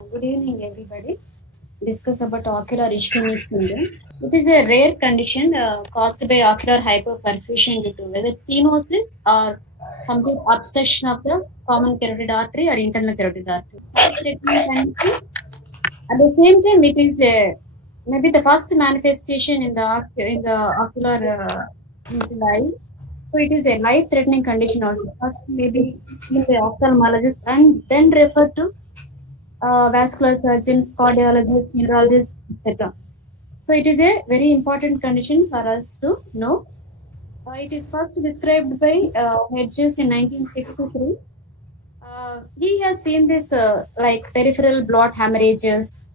Good evening, everybody. Discuss about ocular ischemic syndrome. It is a rare condition caused by ocular hyperperfusion due to whether stenosis or complete obstruction of the common carotid artery or internal carotid artery. Life-threatening condition. At the same time, it is maybe the first manifestation in the ocular means life. So it is a life-threatening condition also. First, maybe seen by ophthalmologist and then referred to vascular surgeons, cardiologists, neurologists, etc. So it is a very important condition for us to know. It is first described by Hedges in 1963. He has seen this like peripheral blood hemorrhages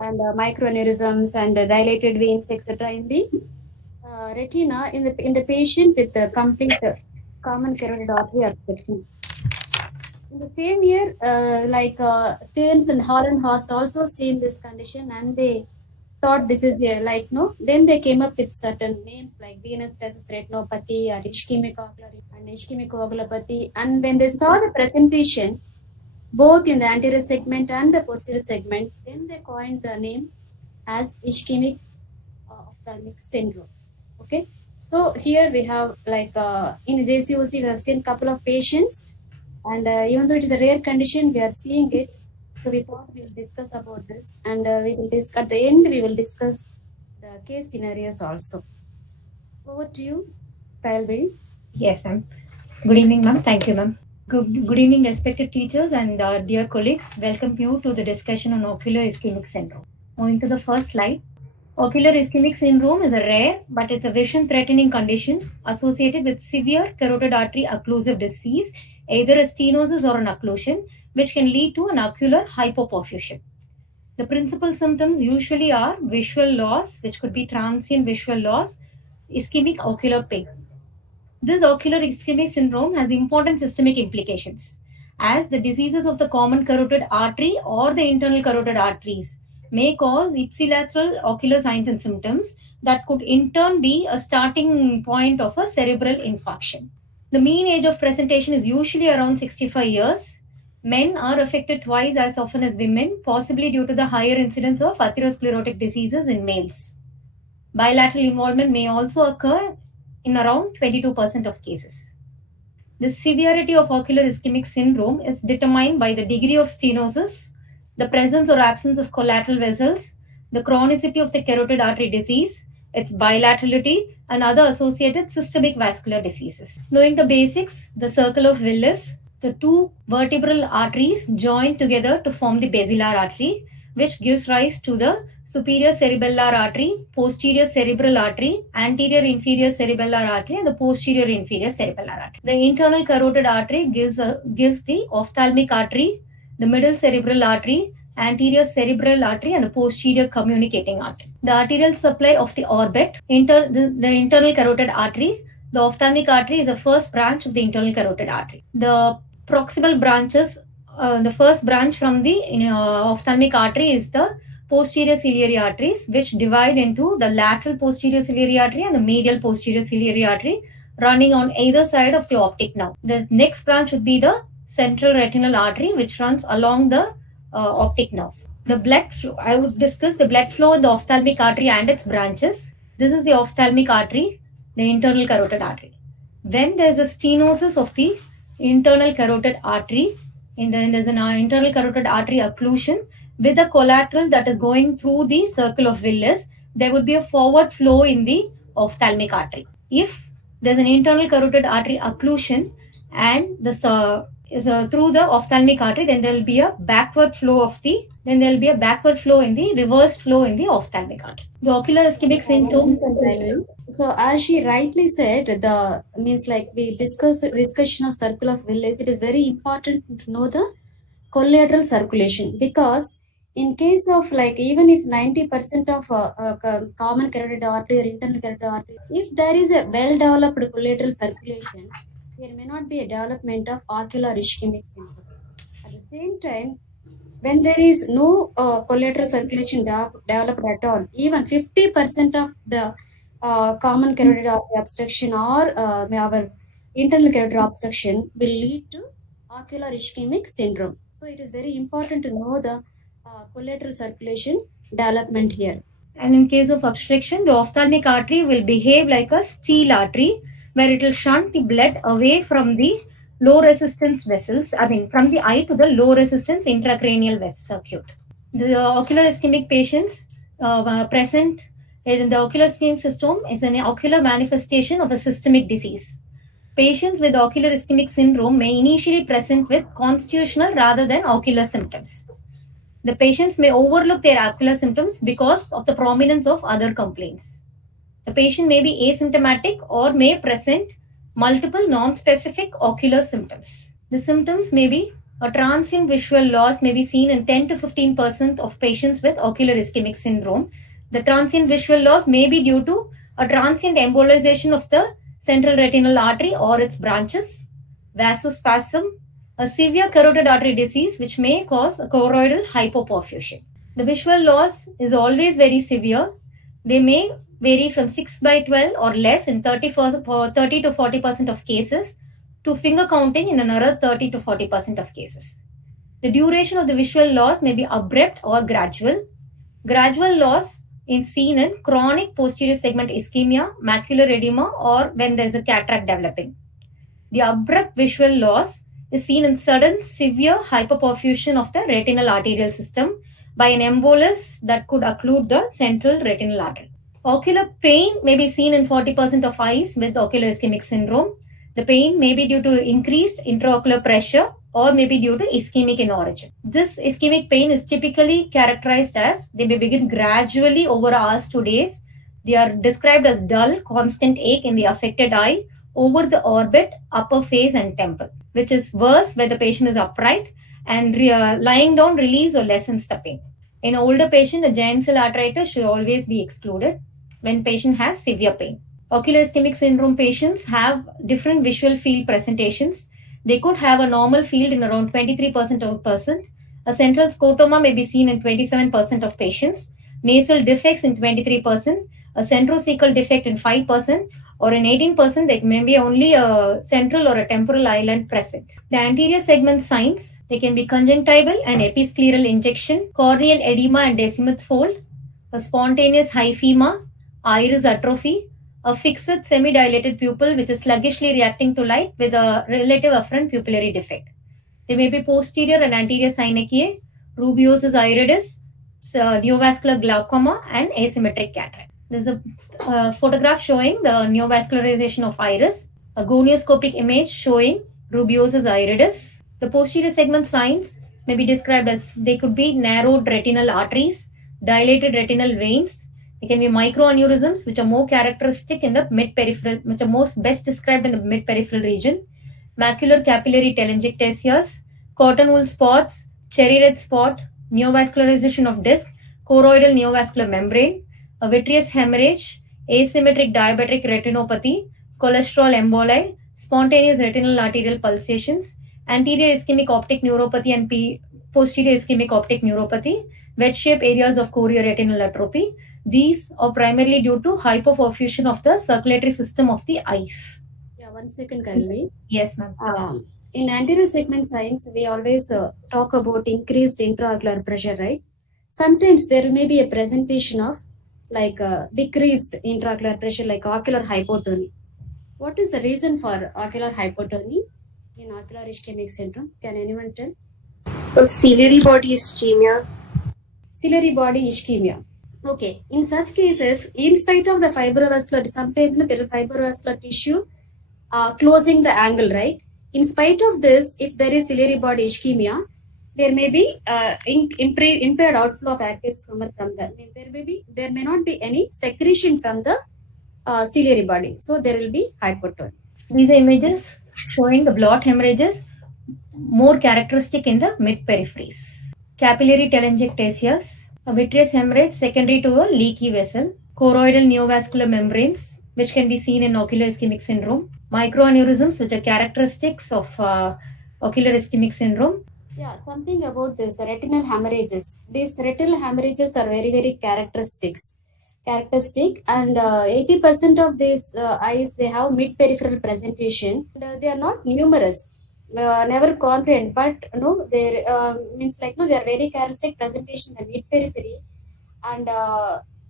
and microaneurysms and dilated veins, etc. in the retina in the patient with complete common carotid artery obstruction. In the same year, Thames and Holland Horst also seen this condition, and they thought this is their like no. Then they came up with certain names like venous stasis retinopathy or ischemic ocular and ischemic coagulopathy. And when they saw the presentation, both in the anterior segment and the posterior segment, then they coined the name as ischemic ophthalmic syndrome. Okay, so here we have in JCOC we have seen couple of patients, and even though it is a rare condition, we are seeing it. So we thought we will discuss about this, and we will discuss at the end. We will discuss the case scenarios also. Over to you, Kayalvizhi. Yes, ma'am. Good evening, ma'am. Thank you, ma'am. Good evening, respected teachers and dear colleagues. Welcome you to the discussion on ocular ischemic syndrome. Moving to the first slide. Ocular ischemic syndrome is a rare but it's a vision-threatening condition associated with severe carotid artery occlusive disease, either a stenosis or an occlusion, which can lead to an ocular hypoperfusion. The principal symptoms usually are visual loss, which could be transient visual loss, ischemic ocular pain. This ocular ischemic syndrome has important systemic implications, as the diseases of the common carotid artery or the internal carotid arteries may cause ipsilateral ocular signs and symptoms that could in turn be a starting point of a cerebral infarction. The mean age of presentation is usually around 65 years. Men are affected twice as often as women, possibly due to the higher incidence of atherosclerotic diseases in males. Bilateral involvement may also occur in around 22% of cases. The severity of ocular ischemic syndrome is determined by the degree of stenosis, the presence or absence of collateral vessels, the chronicity of the carotid artery disease, its bilaterality, and other associated systemic vascular diseases. Knowing the basics, the circle of Willis, the two vertebral arteries join together to form the basilar artery, which gives rise to the superior cerebellar artery, posterior cerebral artery, anterior inferior cerebellar artery, and the posterior inferior cerebellar artery. The internal carotid artery gives the ophthalmic artery, the middle cerebral artery, anterior cerebral artery, and the posterior communicating artery. The arterial supply of the orbit, the internal carotid artery, the ophthalmic artery is the first branch of the internal carotid artery. The proximal branches, the first branch from the ophthalmic artery is the posterior ciliary arteries, which divide into the lateral posterior ciliary artery and the medial posterior ciliary artery running on either side of the optic nerve. The next branch would be the central retinal artery, which runs along the optic nerve. The blood flow, I would discuss the blood flow in the ophthalmic artery and its branches. This is the ophthalmic artery, the internal carotid artery. When there is a stenosis of the internal carotid artery, there's an internal carotid artery occlusion with a collateral that is going through the circle of Willis, there would be a forward flow in the ophthalmic artery. If there's an internal carotid artery occlusion and through the ophthalmic artery, then there will be a backward flow in the reversed flow in the ophthalmic artery. The ocular ischemic syndrome. So as she rightly said, the means like we discussion of circle of Willis, it is very important to know the collateral circulation, because in case of like even if 90% of common carotid artery or internal carotid artery, if there is a well developed collateral circulation, there may not be a development of ocular ischemic syndrome. At the same time, when there is no collateral circulation developed at all, even 50% of the common carotid artery obstruction or our internal carotid obstruction will lead to ocular ischemic syndrome. So it is very important to know the Collateral circulation development here. And in case of obstruction, the ophthalmic artery will behave like a steel artery, where it will shunt the blood away from the low resistance vessels, from the eye to the low resistance intracranial circuit. The ocular ischemic patients present in the ocular ischemic system is an ocular manifestation of a systemic disease. Patients with ocular ischemic syndrome may initially present with constitutional rather than ocular symptoms. The patients may overlook their ocular symptoms because of the prominence of other complaints. The patient may be asymptomatic or may present multiple non-specific ocular symptoms. The symptoms may be a transient visual loss may be seen in 10 to 15% of patients with ocular ischemic syndrome. The transient visual loss may be due to a transient embolization of the central retinal artery or its branches, vasospasm, a severe carotid artery disease which may cause a choroidal hypoperfusion. The visual loss is always very severe. They may vary from 6 by 12 or less in 30 to 40% of cases to finger counting in another 30 to 40% of cases. The duration of the visual loss may be abrupt or gradual. Gradual loss is seen in chronic posterior segment ischemia, macular edema, or when there is a cataract developing. The abrupt visual loss is seen in sudden severe hyperperfusion of the retinal arterial system by an embolus that could occlude the central retinal artery. Ocular pain may be seen in 40% of eyes with ocular ischemic syndrome. The pain may be due to increased intraocular pressure or may be due to ischemic in origin. This ischemic pain is typically characterized as they may begin gradually over hours to days. They are described as dull, constant ache in the affected eye over the orbit, upper face, and temple, which is worse where the patient is upright and lying down relieves or lessens the pain. In an older patient, the giant cell arteritis should always be excluded when patient has severe pain. Ocular ischemic syndrome patients have different visual field presentations. They could have a normal field in around 23% of a person. A central scotoma may be seen in 27% of patients. Nasal defects in 23%. A centrocecal defect in 5%. Or in 18%, there may be only a central or a temporal island present. The anterior segment signs, they can be conjunctival and episcleral injection, corneal edema and Descemet's fold, a spontaneous hyphema, iris atrophy, a fixed semi-dilated pupil which is sluggishly reacting to light with a relative afferent pupillary defect. There may be posterior and anterior synechiae, rubeosis iridis, neovascular glaucoma, and asymmetric cataract. There's a photograph showing the neovascularization of iris, a gonioscopic image showing rubeosis iridis. The posterior segment signs may be described as they could be narrowed retinal arteries, dilated retinal veins. They can be microaneurysms, which are more characteristic in the mid-peripheral, which are most best described in the mid-peripheral region. Macular capillary telangiectasias, cotton wool spots, cherry red spot, neovascularization of disc, choroidal neovascular membrane, a vitreous hemorrhage, asymmetric diabetic retinopathy, cholesterol emboli, spontaneous retinal arterial pulsations, anterior ischemic optic neuropathy and posterior ischemic optic neuropathy, wedge-shaped areas of chorioretinal atrophy. These are primarily due to hypoperfusion of the circulatory system of the eyes. Yeah, 1 second, Kayalvizhi. Yes, ma'am. In anterior segment signs, we always talk about increased intraocular pressure, right? Sometimes there may be a presentation of decreased intraocular pressure, like ocular hypotony. What is the reason for ocular hypotony in ocular ischemic syndrome? Can anyone tell? Ciliary body ischemia. Ciliary body ischemia. Okay, in such cases, in spite of the fibrovascular, sometimes there is fibrovascular tissue closing the angle, right? In spite of this, if there is ciliary body ischemia, there may be impaired outflow of aqueous humor from the. There may not be any secretion from the ciliary body, so there will be hypotony. These are images showing the blot hemorrhages, more characteristic in the mid peripheries. Capillary telangiectasias, a vitreous hemorrhage secondary to a leaky vessel, choroidal neovascular membranes, which can be seen in ocular ischemic syndrome, microaneurysms, which are characteristics of ocular ischemic syndrome. Yeah, something about this retinal hemorrhages. These retinal hemorrhages are very, very characteristic, and 80% of these eyes, they have mid-peripheral presentation. And, they are not numerous. never confident, but they means like they are very charismatic presentation in the mid periphery, and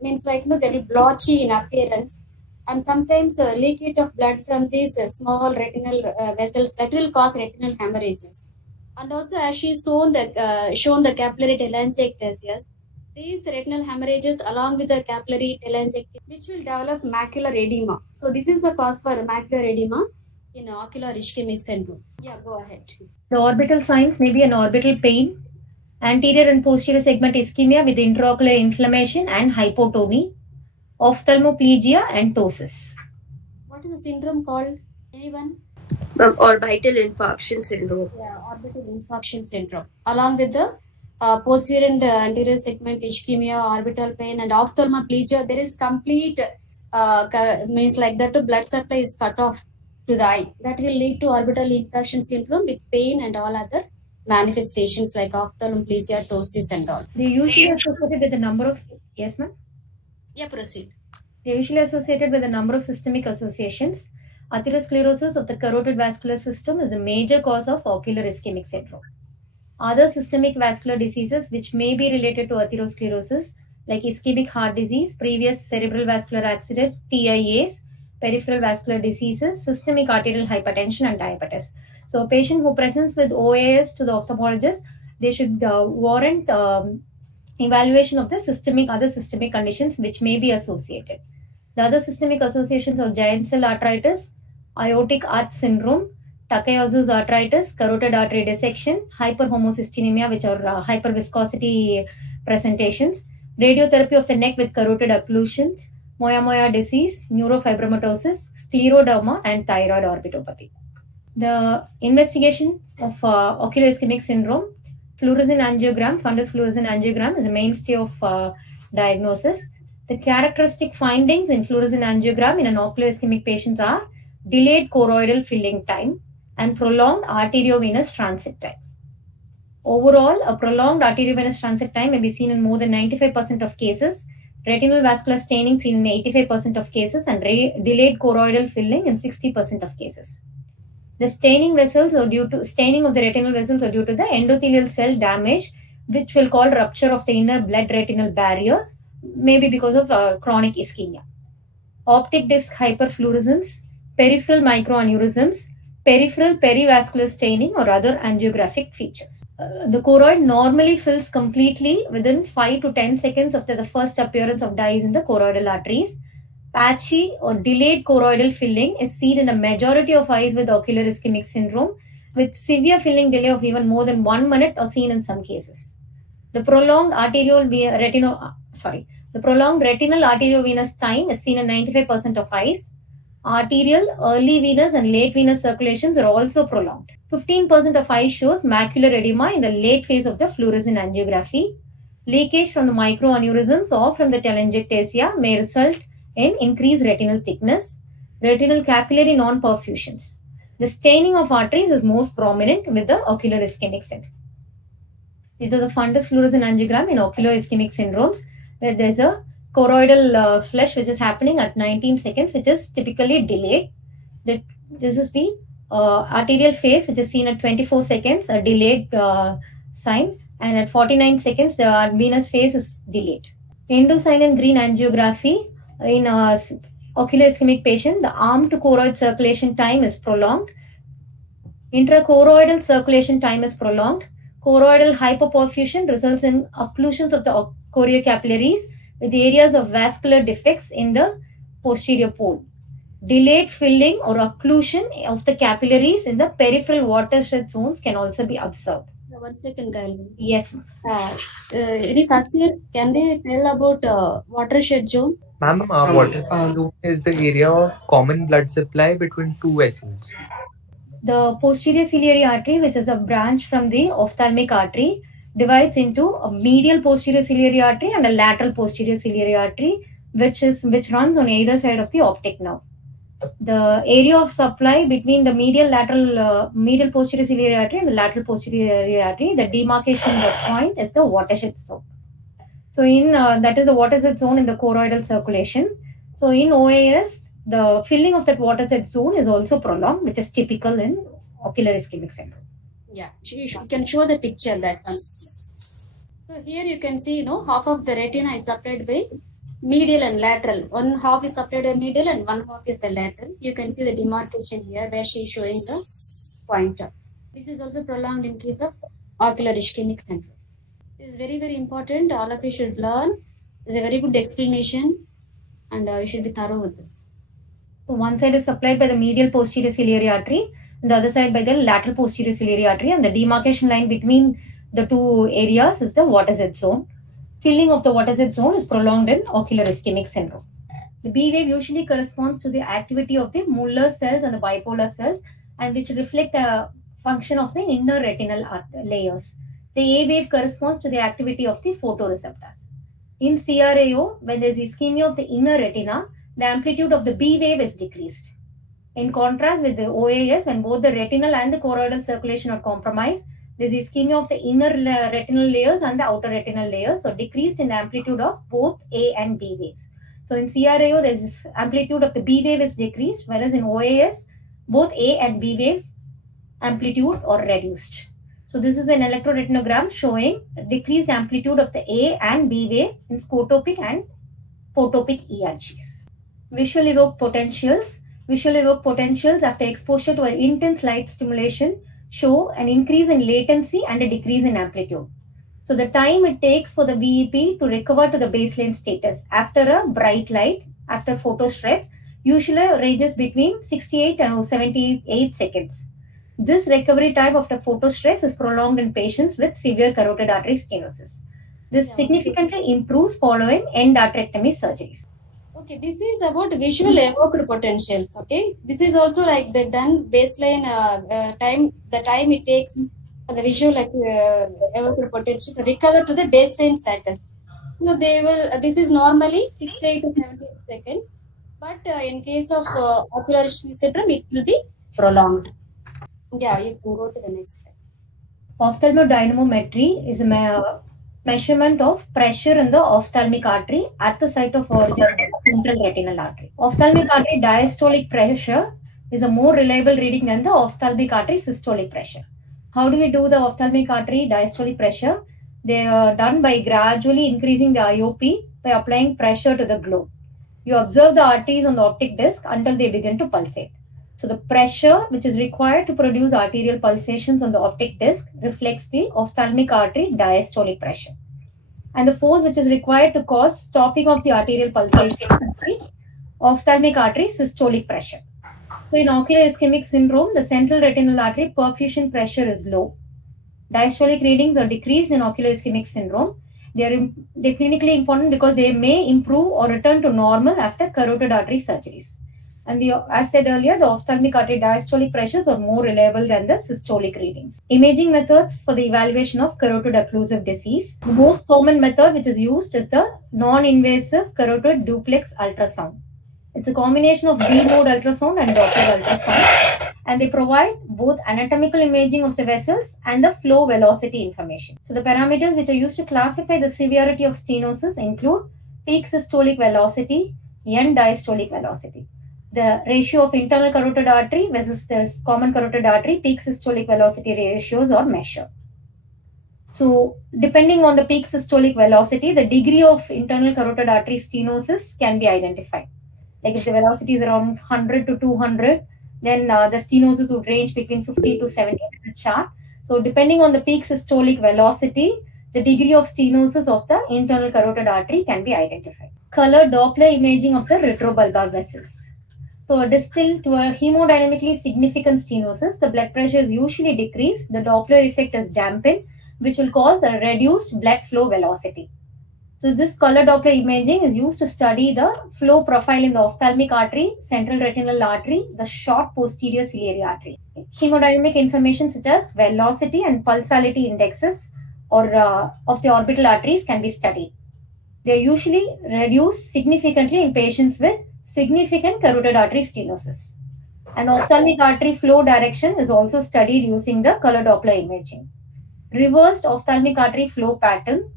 means like they will blotchy in appearance, and sometimes leakage of blood from these small retinal vessels that will cause retinal hemorrhages. And also, as she shown the capillary telangiectasias, these retinal hemorrhages along with the capillary telangiectasia, which will develop macular edema. So this is the cause for macular edema in ocular ischemic syndrome. Yeah, go ahead. The orbital signs may be an orbital pain, anterior and posterior segment ischemia with intraocular inflammation and hypotony, ophthalmoplegia and ptosis. What is the syndrome called? Anyone? Orbital infarction syndrome. Yeah, orbital infarction syndrome. Along with the posterior and anterior segment ischemia, orbital pain, and ophthalmoplegia, there is complete means like that blood supply is cut off to the eye. That will lead to orbital infarction syndrome with pain and all other manifestations like ophthalmoplegia, ptosis, and all. They usually associated with a number of yes, ma'am. Yeah, proceed. They usually associated with a number of systemic associations. Atherosclerosis of the carotid vascular system is a major cause of ocular ischemic syndrome. Other systemic vascular diseases which may be related to atherosclerosis, like ischemic heart disease, previous cerebral vascular accident, TIAs, peripheral vascular diseases, systemic arterial hypertension, and diabetes. So, a patient who presents with OAS to the ophthalmologist, they should warrant evaluation of the other systemic conditions which may be associated. The other systemic associations of giant cell arteritis, aortic arch syndrome, Takayasu's arthritis, carotid artery dissection, hyperhomocystinemia, which are hyperviscosity presentations, radiotherapy of the neck with carotid occlusions, moyamoya disease, neurofibromatosis, scleroderma, and thyroid orbitopathy. The investigation of ocular ischemic syndrome, fluorescein angiogram, fundus fluorescein angiogram is a mainstay of diagnosis. The characteristic findings in fluorescein angiogram in an ocular ischemic patient are delayed choroidal filling time and prolonged arteriovenous transit time. Overall, a prolonged arteriovenous transit time may be seen in more than 95% of cases, retinal vascular staining seen in 85% of cases, and delayed choroidal filling in 60% of cases. The staining of the retinal vessels are due to the endothelial cell damage, which will cause rupture of the inner blood retinal barrier, maybe because of chronic ischemia. Optic disc hyperfluorescence, peripheral microaneurysms, peripheral perivascular staining, or other angiographic features. The choroid normally fills completely within 5 to 10 seconds after the first appearance of dyes in the choroidal arteries. Patchy or delayed choroidal filling is seen in a majority of eyes with ocular ischemic syndrome, with severe filling delay of even more than 1 minute or seen in some cases. The prolonged retinal arteriovenous time is seen in 95% of eyes. Arterial, early venous, and late venous circulations are also prolonged. 15% of eyes shows macular edema in the late phase of the fluorescein angiography. Leakage from the microaneurysms or from the telangiectasia may result in increased retinal thickness. Retinal capillary non-perfusions. The staining of arteries is most prominent with the ocular ischemic syndrome. These are the fundus fluorescein angiogram in ocular ischemic syndromes, where there's a choroidal flush which is happening at 19 seconds, which is typically delayed. This is the arterial phase, which is seen at 24 seconds, a delayed sign, and at 49 seconds, the venous phase is delayed. Endocyanin green angiography in ocular ischemic patient, the arm to choroid circulation time is prolonged. Intrachoroidal circulation time is prolonged. Choroidal hypoperfusion results in occlusions of the choriocapillaries with areas of vascular defects in the posterior pole. Delayed filling or occlusion of the capillaries in the peripheral watershed zones can also be observed. 1 second, Kayalvizhi. Yes, ma'am. Any first years, can they tell about watershed zone? Ma'am, watershed zone is the area of common blood supply between two vessels. The posterior ciliary artery, which is a branch from the ophthalmic artery, divides into a medial posterior ciliary artery and a lateral posterior ciliary artery, which runs on either side of the optic nerve. The area of supply between the medial posterior ciliary artery and the lateral posterior ciliary artery, the demarcation point is the watershed zone. So that is the watershed zone in the choroidal circulation. So in OAS, the filling of that watershed zone is also prolonged, which is typical in ocular ischemic syndrome. Yeah, you can show the picture that one. So here you can see, half of the retina is supplied by medial and lateral. One half is supplied by medial and one half is by lateral. You can see the demarcation here where she is showing the pointer. This is also prolonged in case of ocular ischemic syndrome. This is very, very important. All of you should learn. It's a very good explanation and you should be thorough with this. So one side is supplied by the medial posterior ciliary artery, and the other side by the lateral posterior ciliary artery, and the demarcation line between the two areas is the watershed zone. Filling of the watershed zone is prolonged in ocular ischemic syndrome. The B wave usually corresponds to the activity of the Muller cells and the bipolar cells, and which reflect a function of the inner retinal layers. The A wave corresponds to the activity of the photoreceptors. In CRAO, when there is ischemia of the inner retina, the amplitude of the B wave is decreased. In contrast with the OAS, when both the retinal and the choroidal circulation are compromised, there is ischemia of the inner retinal layers and the outer retinal layers, so decreased in the amplitude of both A and B waves. So in CRAO, there is amplitude of the B wave is decreased, whereas in OAS, both A and B wave amplitude are reduced. So this is an electroretinogram showing decreased amplitude of the A and B wave in scotopic and photopic ERGs. Visual evoked potentials. Visual evoked potentials after exposure to an intense light stimulation show an increase in latency and a decrease in amplitude. So the time it takes for the VEP to recover to the baseline status after a bright light, after photostress, usually ranges between 68 and 78 seconds. This recovery time after photostress is prolonged in patients with severe carotid artery stenosis. This significantly improves following endarterectomy surgeries. Okay, this is about visual evoked potentials. Okay, this is also like the done baseline time, the time it takes for the visual evoked potential to recover to the baseline status. So they will. This is normally 68 to 78 seconds, but in case of ocular ischemic syndrome, it will be prolonged. Yeah, you can go to the next slide. Ophthalmodynamometry is a measurement of pressure in the ophthalmic artery at the site of origin of the central retinal artery. Ophthalmic artery diastolic pressure is a more reliable reading than the ophthalmic artery systolic pressure. How do we do the ophthalmic artery diastolic pressure? They are done by gradually increasing the IOP by applying pressure to the globe. You observe the arteries on the optic disc until they begin to pulsate. So the pressure which is required to produce arterial pulsations on the optic disc reflects the ophthalmic artery diastolic pressure. And the force which is required to cause stopping of the arterial pulsations is the ophthalmic artery systolic pressure. So in ocular ischemic syndrome, the central retinal artery perfusion pressure is low. Diastolic readings are decreased in ocular ischemic syndrome. They're clinically important because they may improve or return to normal after carotid artery surgeries. And as said earlier, the ophthalmic artery diastolic pressures are more reliable than the systolic readings. Imaging methods for the evaluation of carotid occlusive disease. The most common method which is used is the non-invasive carotid duplex ultrasound. It's a combination of B-mode ultrasound and Doppler ultrasound, and they provide both anatomical imaging of the vessels and the flow velocity information. So the parameters which are used to classify the severity of stenosis include peak systolic velocity, end diastolic velocity. The ratio of internal carotid artery versus the common carotid artery peak systolic velocity ratios are measured. So depending on the peak systolic velocity, the degree of internal carotid artery stenosis can be identified. Like if the velocity is around 100 to 200, then the stenosis would range between 50 to 70 in the chart. So depending on the peak systolic velocity, the degree of stenosis of the internal carotid artery can be identified. Color Doppler imaging of the retrobulbar vessels. So distal to a hemodynamically significant stenosis, the blood pressure is usually decreased, the Doppler effect is dampened, which will cause a reduced blood flow velocity. So this color Doppler imaging is used to study the flow profile in the ophthalmic artery, central retinal artery, the short posterior ciliary artery. Hemodynamic information such as velocity and pulsality indexes of the orbital arteries can be studied. They are usually reduced significantly in patients with significant carotid artery stenosis. And ophthalmic artery flow direction is also studied using the color Doppler imaging. Reversed ophthalmic artery flow pattern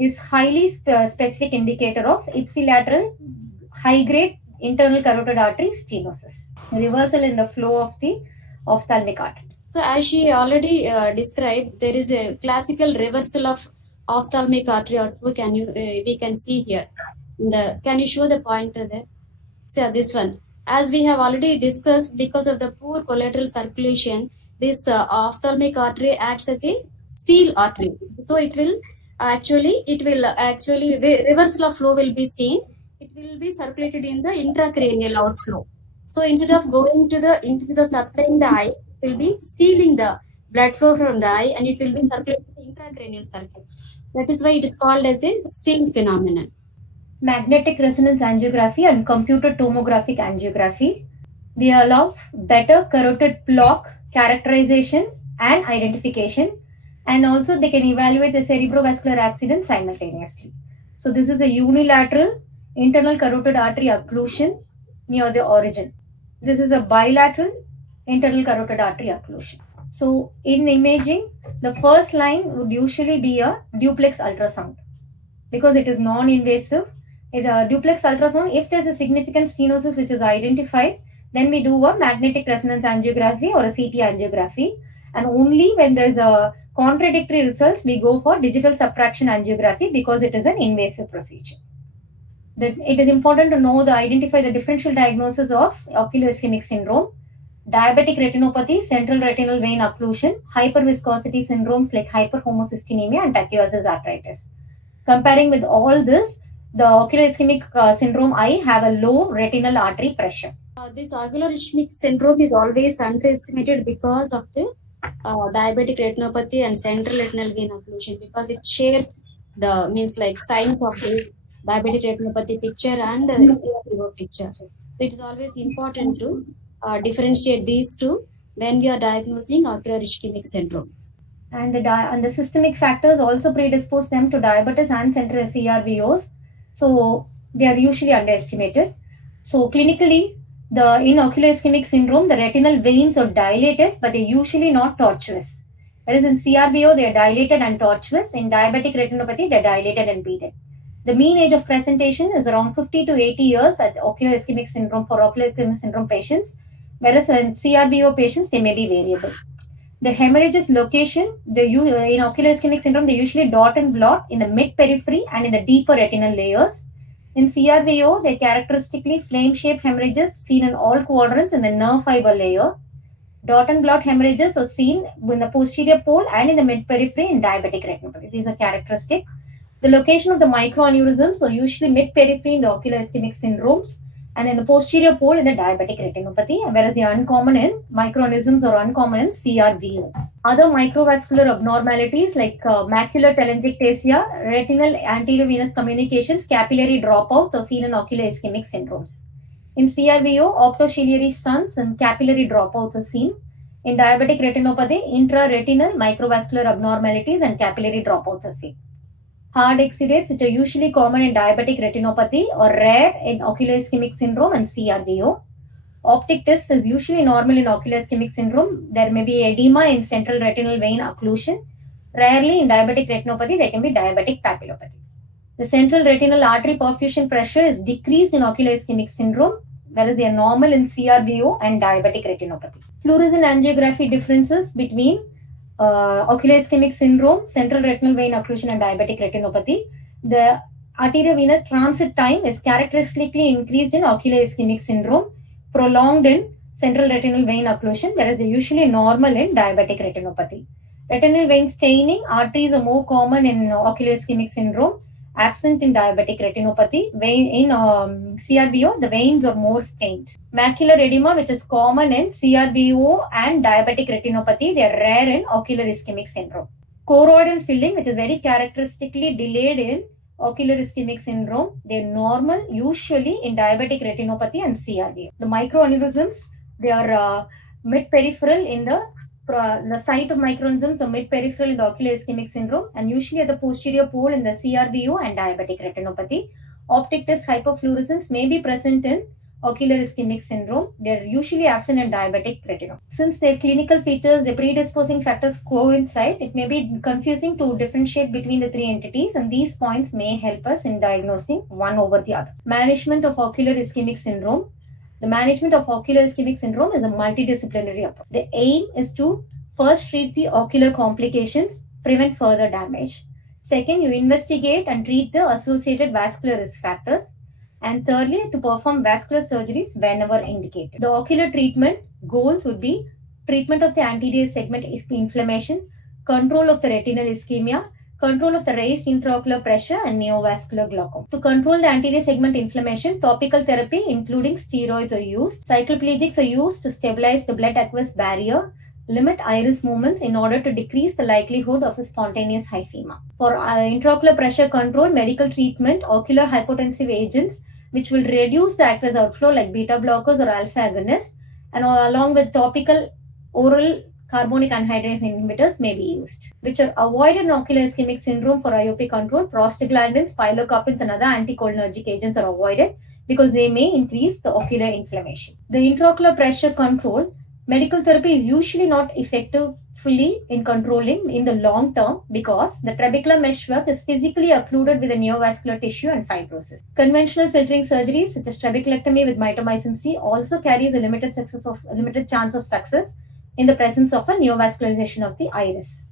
is highly specific indicator of ipsilateral high-grade internal carotid artery stenosis. Reversal in the flow of the ophthalmic artery. So as she already described, there is a classical reversal of ophthalmic artery outflow. Can you we can see here. Can you show the pointer there? So this one, as we have already discussed, because of the poor collateral circulation, this ophthalmic artery acts as a steel artery. So it will actually reversal of flow will be seen. It will be circulated in the intracranial outflow. So instead of supplying the eye, it will be stealing the blood flow from the eye, and it will be circulated in the intracranial circuit. That is why it is called as a steal phenomenon. Magnetic resonance angiography and computed tomographic angiography. They allow better carotid plaque characterization and identification, and also they can evaluate the cerebrovascular accident simultaneously. So this is a unilateral internal carotid artery occlusion near the origin. This is a bilateral internal carotid artery occlusion. So in imaging, the first line would usually be a duplex ultrasound because it is non-invasive. Duplex ultrasound, if there's a significant stenosis which is identified, then we do a magnetic resonance angiography or a CT angiography. And only when there's a contradictory results, we go for digital subtraction angiography because it is an invasive procedure. It is important to know identify the differential diagnosis of ocular ischemic syndrome, diabetic retinopathy, central retinal vein occlusion, hyperviscosity syndromes like hyperhomocystinemia and tachyarthris arteritis. Comparing with all this, the ocular ischemic syndrome eye have a low retinal artery pressure. This ocular ischemic syndrome is always underestimated because of the diabetic retinopathy and central retinal vein occlusion, because it shares the means like signs of the diabetic retinopathy picture and CRPO picture. So it is always important to differentiate these two when we are diagnosing ocular ischemic syndrome. And the systemic factors also predispose them to diabetes and central CRVOs. So they are usually underestimated. So clinically, in ocular ischemic syndrome, the retinal veins are dilated, but they're usually not tortuous. Whereas in CRVO, they are dilated and tortuous. In diabetic retinopathy, they're dilated and beaded. The mean age of presentation is around 50 to 80 years at ocular ischemic syndrome for ocular ischemic syndrome patients, whereas in CRVO patients, they may be variable. The hemorrhage's location, in ocular ischemic syndrome, they usually dot and blot in the mid-periphery and in the deeper retinal layers. In CRVO, they characteristically flame-shaped hemorrhages seen in all quadrants in the nerve fiber layer. Dot and blot hemorrhages are seen in the posterior pole and in the mid-periphery in diabetic retinopathy. These are characteristic. The location of the microaneurysms are usually mid-periphery in the ocular ischemic syndromes and in the posterior pole in the diabetic retinopathy, whereas the microaneurysms are uncommon in CRVO. Other microvascular abnormalities like macular telangiectasia, retinal anterovenous communications, capillary dropouts are seen in ocular ischemic syndromes. In CRVO, optociliary stunts and capillary dropouts are seen. In diabetic retinopathy, intraretinal microvascular abnormalities and capillary dropouts are seen. Hard exudates, which are usually common in diabetic retinopathy or rare in ocular ischemic syndrome and CRVO. Optic disc is usually normal in ocular ischemic syndrome. There may be edema in central retinal vein occlusion. Rarely in diabetic retinopathy, there can be diabetic papillopathy. The central retinal artery perfusion pressure is decreased in ocular ischemic syndrome, whereas they are normal in CRVO and diabetic retinopathy. Fluorescein angiography differences between ocular ischemic syndrome, central retinal vein occlusion, and diabetic retinopathy. The arteriovenous transit time is characteristically increased in ocular ischemic syndrome, prolonged in central retinal vein occlusion, whereas they're usually normal in diabetic retinopathy. Retinal vein staining, arteries are more common in ocular ischemic syndrome, absent in diabetic retinopathy. In CRVO, the veins are more stained. Macular edema, which is common in CRVO and diabetic retinopathy, they are rare in ocular ischemic syndrome. Choroidal filling, which is very characteristically delayed in ocular ischemic syndrome, they are normal usually in diabetic retinopathy and CRVO. The microaneurysms, they are mid-peripheral in the site of microaneurysms are mid-peripheral in the ocular ischemic syndrome and usually at the posterior pole in the CRVO and diabetic retinopathy. Optic disc hyperfluorescence may be present in ocular ischemic syndrome. They are usually absent in diabetic retinopathy. Since their clinical features, the predisposing factors coincide, it may be confusing to differentiate between the three entities, and these points may help us in diagnosing one over the other. Management of ocular ischemic syndrome. The management of ocular ischemic syndrome is a multidisciplinary approach. The aim is to first treat the ocular complications, prevent further damage. Second, you investigate and treat the associated vascular risk factors. And thirdly, to perform vascular surgeries whenever indicated. The ocular treatment goals would be treatment of the anterior segment inflammation, control of the retinal ischemia, control of the raised intraocular pressure, and neovascular glaucoma. To control the anterior segment inflammation, topical therapy including steroids are used. Cycloplegics are used to stabilize the blood aqueous barrier, limit iris movements in order to decrease the likelihood of a spontaneous hyphema. For intraocular pressure control, medical treatment, ocular hypotensive agents which will reduce the aqueous outflow like beta blockers or alpha agonists, and along with topical oral carbonic anhydrase inhibitors may be used, which are avoided in ocular ischemic syndrome for IOP control. Prostaglandins, pilocarpines, and other anticholinergic agents are avoided because they may increase the ocular inflammation. The intraocular pressure control, medical therapy is usually not effective fully in controlling in the long term because the trabecular meshwork is physically occluded with the neovascular tissue and fibrosis. Conventional filtering surgeries such as trabeculectomy with mitomycin C also carries a limited chance of success in the presence of a neovascularization of the iris.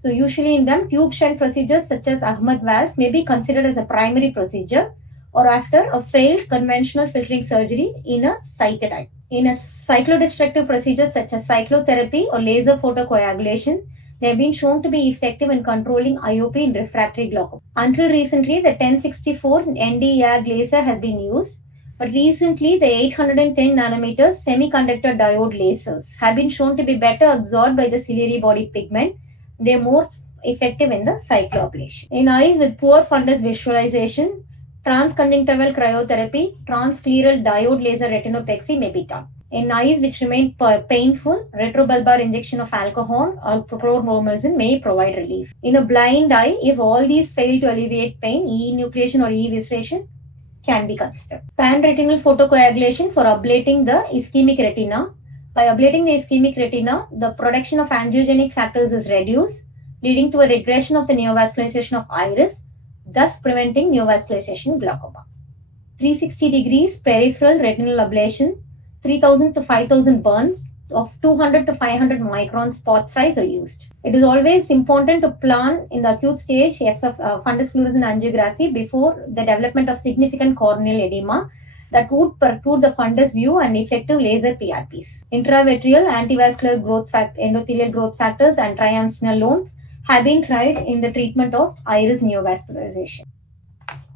So usually in them, tube shunt procedures such as Ahmed valves may be considered as a primary procedure or after a failed conventional filtering surgery in a sighted eye. In a cyclodestructive procedure such as cyclotherapy or laser photocoagulation, they have been shown to be effective in controlling IOP in refractory glaucoma. Until recently, the 1064 ND-YAG laser has been used, but recently the 810 nanometers semiconductor diode lasers have been shown to be better absorbed by the ciliary body pigment. They are more effective in the cycloablation. In eyes with poor fundus visualization, transconjunctival cryotherapy, transscleral diode laser retinopexy may be done. In eyes which remain painful, retrobulbar injection of alcohol or chlorpromazine may provide relief. In a blind eye, if all these fail to alleviate pain, enucleation or evisceration can be considered. Panretinal photocoagulation for ablating the ischemic retina. By ablating the ischemic retina, the production of angiogenic factors is reduced, leading to a regression of the neovascularization of iris, thus preventing neovascularization glaucoma. 360 degrees peripheral retinal ablation, 3000 to 5000 burns of 200 to 500 micron spot size are used. It is always important to plan in the acute stage fundus fluorescent angiography before the development of significant corneal edema that would preclude the fundus view and effective laser PRPs. Intravitreal antivascular growth endothelial growth factors and triamcinolones have been tried in the treatment of iris neovascularization.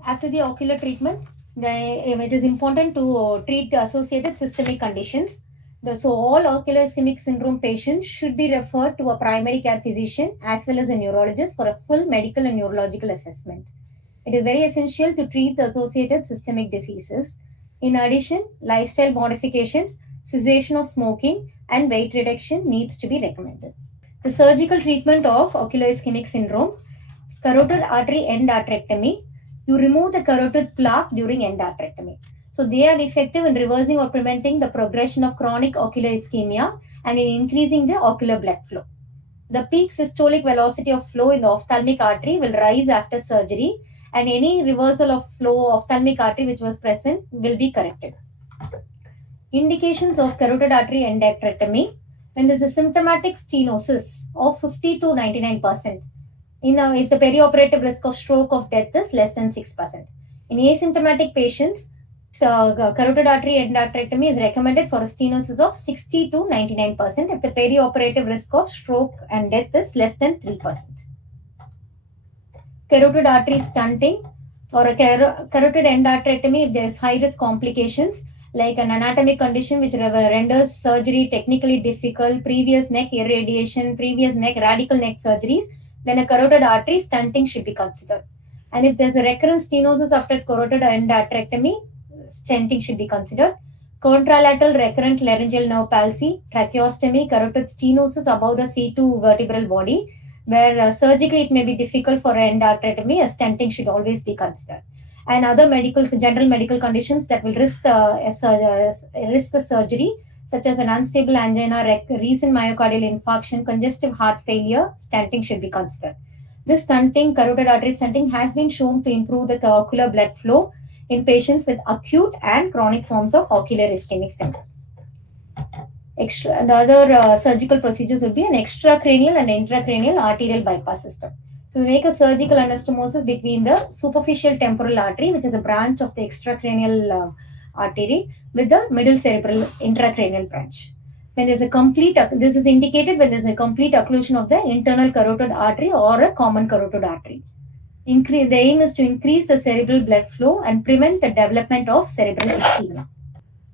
After the ocular treatment, it is important to treat the associated systemic conditions. So all ocular ischemic syndrome patients should be referred to a primary care physician as well as a neurologist for a full medical and neurological assessment. It is very essential to treat the associated systemic diseases. In addition, lifestyle modifications, cessation of smoking, and weight reduction needs to be recommended. The surgical treatment of ocular ischemic syndrome, carotid artery endarterectomy. You remove the carotid plaque during endarterectomy. So they are effective in reversing or preventing the progression of chronic ocular ischemia and in increasing the ocular blood flow. The peak systolic velocity of flow in the ophthalmic artery will rise after surgery, and any reversal of flow of ophthalmic artery which was present will be corrected. Indications of carotid artery endarterectomy: when there is a symptomatic stenosis of 50 to 99%. If the perioperative risk of stroke of death is less than 6%. In asymptomatic patients, carotid artery endarterectomy is recommended for a stenosis of 60 to 99% if the perioperative risk of stroke and death is less than 3%. Carotid artery stenting or a carotid endarterectomy if there is high risk complications like an anatomic condition which renders surgery technically difficult, previous neck irradiation, previous neck radical neck surgeries, then a carotid artery stenting should be considered. And if there's a recurrent stenosis after carotid endarterectomy, stenting should be considered. Contralateral recurrent laryngeal nerve palsy, tracheostomy, carotid stenosis above the C2 vertebral body, where surgically it may be difficult for endarterectomy, a stenting should always be considered. And other general medical conditions that will risk the surgery, such as an unstable angina, recent myocardial infarction, congestive heart failure, stenting should be considered. This stenting, carotid artery stenting, has been shown to improve the ocular blood flow in patients with acute and chronic forms of ocular ischemic syndrome. The other surgical procedures would be an extracranial and intracranial arterial bypass system. So we make a surgical anastomosis between the superficial temporal artery, which is a branch of the extracranial artery, with the middle cerebral intracranial branch. When there's a complete, this is indicated when there's a complete occlusion of the internal carotid artery or a common carotid artery. The aim is to increase the cerebral blood flow and prevent the development of cerebral ischemia.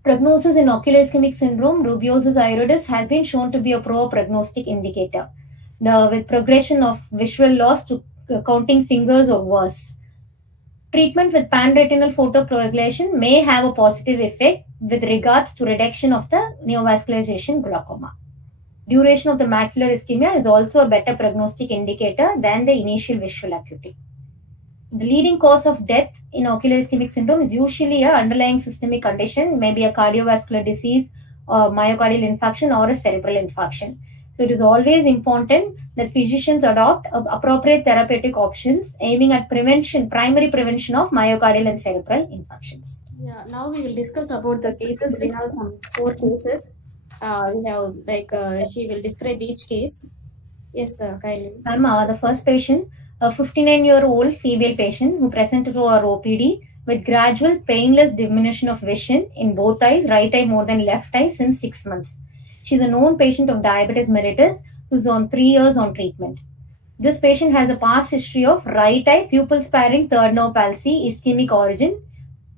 Prognosis in ocular ischemic syndrome, rubeosis iridis, has been shown to be a pro-prognostic indicator. With progression of visual loss to counting fingers or worse. Treatment with panretinal photocoagulation may have a positive effect with regards to reduction of the neovascularization glaucoma. Duration of the macular ischemia is also a better prognostic indicator than the initial visual acuity. The leading cause of death in ocular ischemic syndrome is usually an underlying systemic condition, maybe a cardiovascular disease, or myocardial infarction, or a cerebral infarction. So it is always important that physicians adopt appropriate therapeutic options aiming at primary prevention of myocardial and cerebral infarctions. Yeah, now we will discuss about the cases. We have some 4 cases. We have she will describe each case. Yes, Kylie. Ma'am, the first patient, a 59-year-old female patient who presented to our OPD with gradual painless diminution of vision in both eyes, right eye more than left eye, since 6 months. She's a known patient of diabetes mellitus who's on 3 years on treatment. This patient has a past history of right eye pupil sparing third nerve palsy, ischemic origin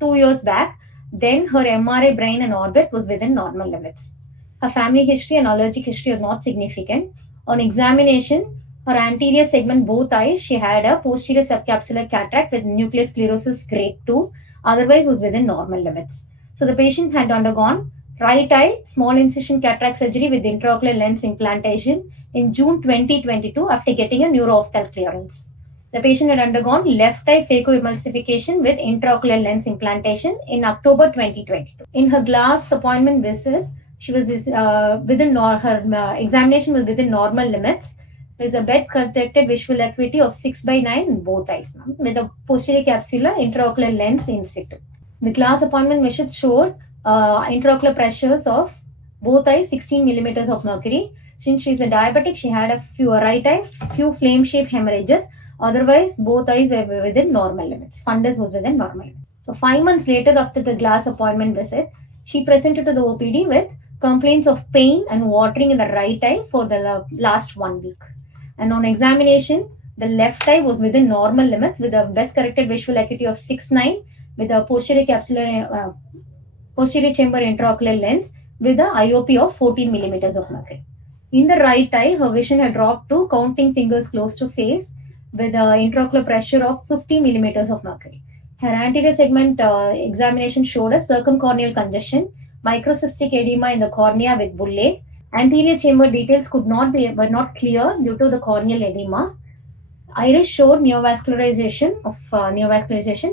2 years back. Then her MRI brain and orbit was within normal limits. Her family history and allergic history was not significant. On examination, her anterior segment, both eyes, she had a posterior subcapsular cataract with nucleus sclerosis grade 2, otherwise was within normal limits. So the patient had undergone right eye small incision cataract surgery with intraocular lens implantation in June 2022 after getting a neuro-ophthalmic clearance. The patient had undergone left eye phacoemulsification with intraocular lens implantation in October 2022. In her glass appointment visit, she was her examination was within normal limits with a bed corrected visual acuity of 6/9 in both eyes with a posterior capsular intraocular lens in situ. The glass appointment visit showed intraocular pressures of both eyes 16 millimeters of mercury. Since she's a diabetic, she had a few right eye, few flame-shaped hemorrhages. Otherwise, both eyes were within normal limits. Fundus was within normal limits. So 5 months later, after the glass appointment visit, she presented to the OPD with complaints of pain and watering in the right eye for the last 1 week. And on examination, the left eye was within normal limits with a best corrected visual acuity of 6/9 with a posterior capsular posterior chamber intraocular lens with a IOP of 14 millimeters of mercury. In the right eye, her vision had dropped to counting fingers close to face with an intraocular pressure of 50 millimeters of mercury. Her anterior segment examination showed a circumcorneal congestion, microcystic edema in the cornea with bullae. Anterior chamber details were not clear due to the corneal edema. Iris showed neovascularization.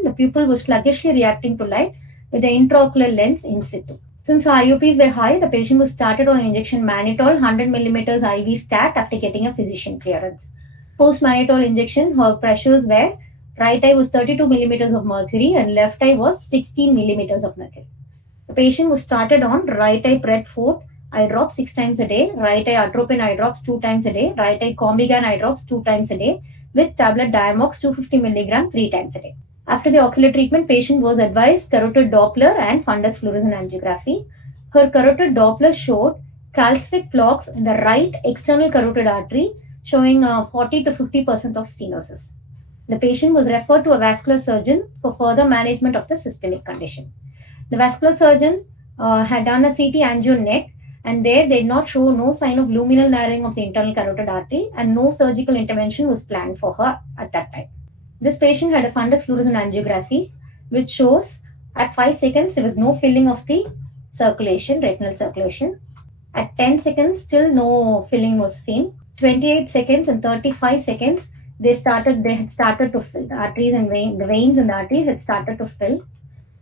The pupil was sluggishly reacting to light with the intraocular lens in situ. Since her IOPs were high, the patient was started on injection mannitol 100 millimeters IV stat after getting a physician clearance. Post mannitol injection, her pressures were right eye was 32 millimeters of mercury and left eye was 16 millimeters of mercury. The patient was started on right eye Pred Fort eye drops 6 times a day, right eye atropine eye drops 2 times a day, right eye Combigan eye drops 2 times a day with tablet Diamox 250 milligram 3 times a day. After the ocular treatment, patient was advised carotid Doppler and fundus fluorescent angiography. Her carotid Doppler showed calcific plaques in the right external carotid artery showing 40 to 50% of stenosis. The patient was referred to a vascular surgeon for further management of the systemic condition. The vascular surgeon had done a CT angio neck, and there they did not show no sign of luminal narrowing of the internal carotid artery, and no surgical intervention was planned for her at that time. This patient had a fundus fluorescent angiography, which shows at 5 seconds there was no filling of the circulation, retinal circulation. At 10 seconds, still no filling was seen. 28 seconds and 35 seconds, they had started to fill. The arteries and the veins and the arteries had started to fill.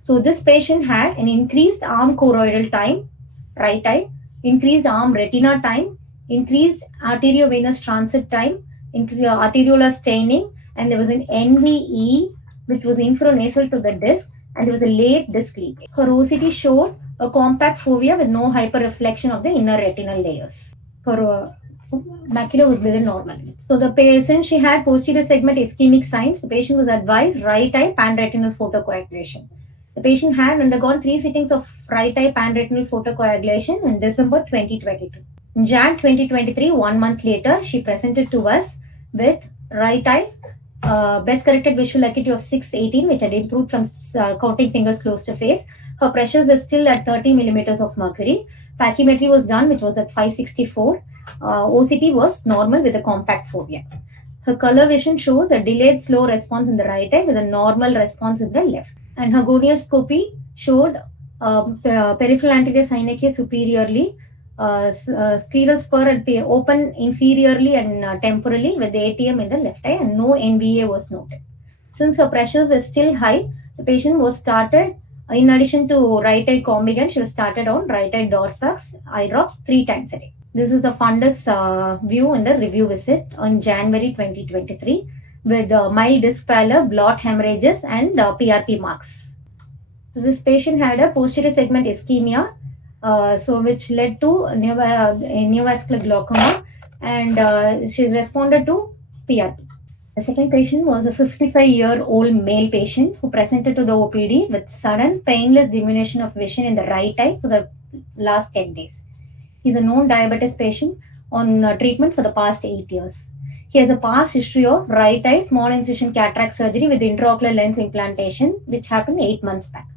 So this patient had an increased arm choroidal time, right eye, increased arm retina time, increased arteriovenous transit time, arteriolar staining, and there was an NVE which was infranasal to the disc and it was a late disc leak. Her OCT showed a compact fovea with no hyperreflection of the inner retinal layers. Her macula was within normal. So the patient, she had posterior segment ischemic signs. The patient was advised right eye panretinal photocoagulation. The patient had undergone 3 sittings of right eye panretinal photocoagulation in December 2022. In Jan 2023, 1 month later, she presented to us with right eye best corrected visual acuity of 618, which had improved from counting fingers close to face. Her pressures were still at 30 millimeters of mercury. Pachymetry was done, which was at 564. OCT was normal with a compact fovea. Her color vision shows a delayed slow response in the right eye with a normal response in the left. And her gonioscopy showed peripheral anterior synechia superiorly, scleral spur and open inferiorly and temporally with the ATM in the left eye, and no NVA was noted. Since her pressures were still high, the patient was started, in addition to right eye Combigan, she was started on right eye Dorsax eye drops 3 times a day. This is the fundus view in the review visit on January 2023 with mild disc pallor, blot hemorrhages, and PRP marks. So this patient had a posterior segment ischemia, which led to neovascular glaucoma, and she's responded to PRP. The second patient was a 55-year-old male patient who presented to the OPD with sudden painless diminution of vision in the right eye for the last 10 days. He's a known diabetes patient on treatment for the past 8 years. He has a past history of right eye small incision cataract surgery with intraocular lens implantation, which happened 8 months back.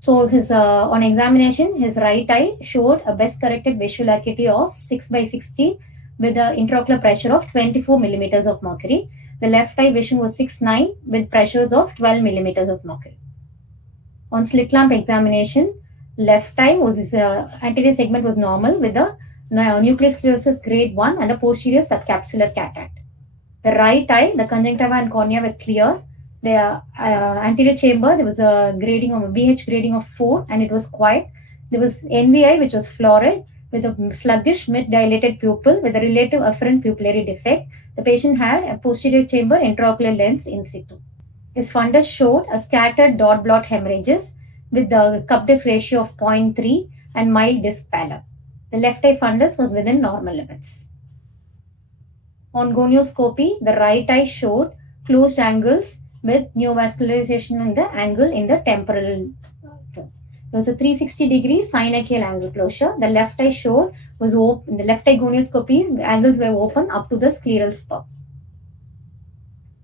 So his on examination, his right eye showed a best corrected visual acuity of 6/60 with an intraocular pressure of 24 millimeters of mercury. The left eye vision was 6/9 with pressures of 12 millimeters of mercury. On slit lamp examination, left eye was anterior segment was normal with a nucleus sclerosis grade 1 and a posterior subcapsular cataract. The right eye, the conjunctiva and cornea were clear. The anterior chamber, there was a grading of a VH grading of 4 and it was quiet. There was NVI, which was florid with a sluggish mid-dilated pupil with a relative afferent pupillary defect. The patient had a posterior chamber intraocular lens in situ. His fundus showed a scattered dot blot hemorrhages with the cup disc ratio of 0.3 and mild disc pallor. The left eye fundus was within normal limits. On gonioscopy, the right eye showed closed angles with neovascularization in the angle in the temporal. There was a 360-degree synechial angle closure. The left eye showed was open. The left eye gonioscopy, the angles were open up to the scleral spur.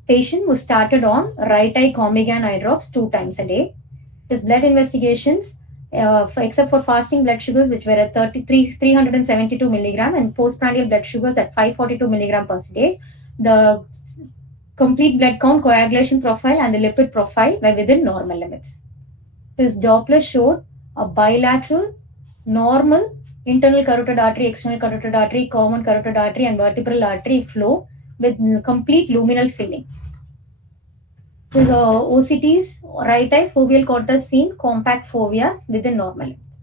Patient was started on right eye Combigan eye drops 2 times a day. His blood investigations, except for fasting blood sugars, which were at 372 milligram, and postprandial blood sugars at 542 milligram per day, the complete blood count, coagulation profile, and the lipid profile were within normal limits. His Doppler showed a bilateral, normal internal carotid artery, external carotid artery, common carotid artery, and vertebral artery flow with complete luminal filling. His OCTs, right eye foveal cortex seen compact foveas within normal limits.